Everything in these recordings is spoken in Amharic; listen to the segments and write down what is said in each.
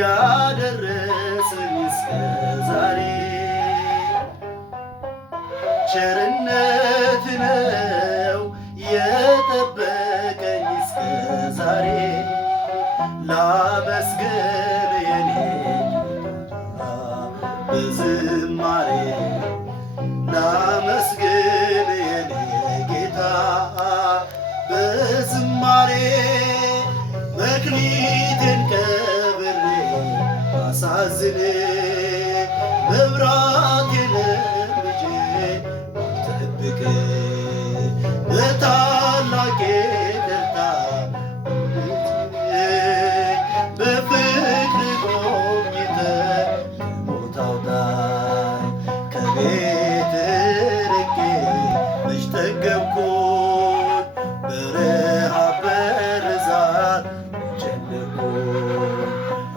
ያደረሰኝ እስከ ዛሬ ቸርነት ነው የጠበቀኝ እስከ ዛሬ ላመስግን የኔ በዝማሬ ላመስግን የኔ ጌታ በዝማሬ መክሊቴን ቀብሬ አሳዝን መብራቴን ልጄ ጠብቅ በታላቅ ይቅርታ በፍቅር ጎብኝተህ ከሞት አውጣኝ ከቤት ርቄ መች ጠገብኩኝ በረሃብ በርዛት ጨነኩኝ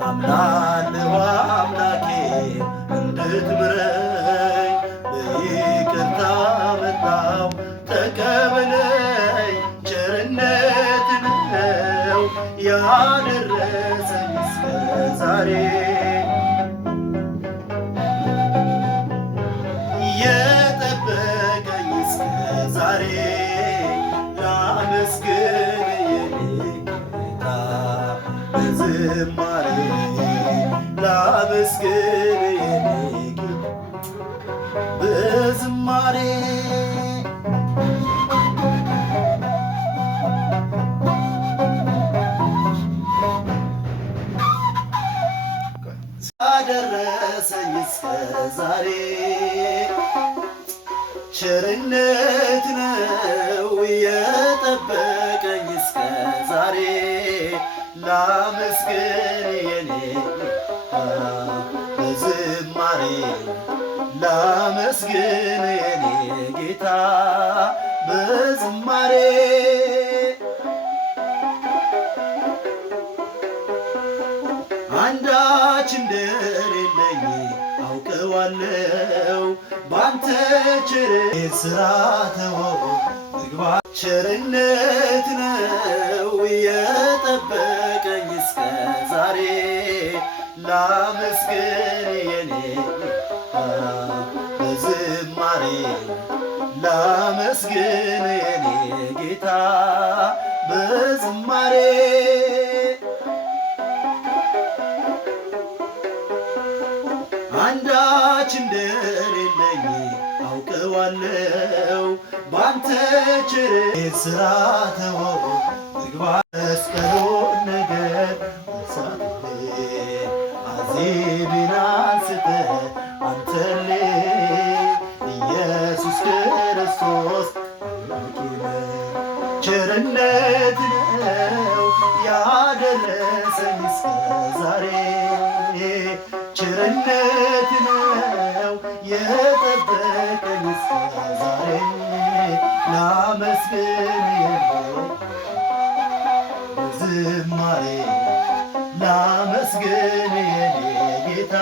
አምናለሁ አምላኬ እንድትምረኝ በይቅርታ መጣሁ ተቀበለኝ ቸርነት ነው ያደረሰኝ እስከ ዛሬ የጠበቀኝ እስከ ዛሬ ላመስግን የኔ ጌታ በዝማሬ ላመስግን የኔ ጌታ በዝማሬ ያደረሰኝ እስከ ዛሬ ቸርነት ነው የጠበቀኝ እስከ ዛሬ ላመስግን የኔ በዝማሬ ላመስግን የኔ ጌታ በዝማሬ አንዳች እንደሌለኝ አውቀዋለሁ ባንተ ቸርነት ሥራ ተወው ምግባር ቸርነት ነው የጠበቀኝ እስከ ዛሬ ላመስግን የኔ በዝማሬ ላመስግን የኔ ጌታ በዝማሬ አንዳች እንደሌለኝ አውቀዋለሁ ባንተ ቸርነት ሥራ ተወው ምግባር መስቀሉን ነገር መርሳት አዜቤን አንስተህ አንተን ኢየሱስ ክርስቶስ ቸርነት ነው ያደረሰኝ እስከ ዛሬ ቸርነት ነው የጠበቀኝ እስከ ዛሬ ላመስግን በዝማሬ ላመስግን የኔ ጌታ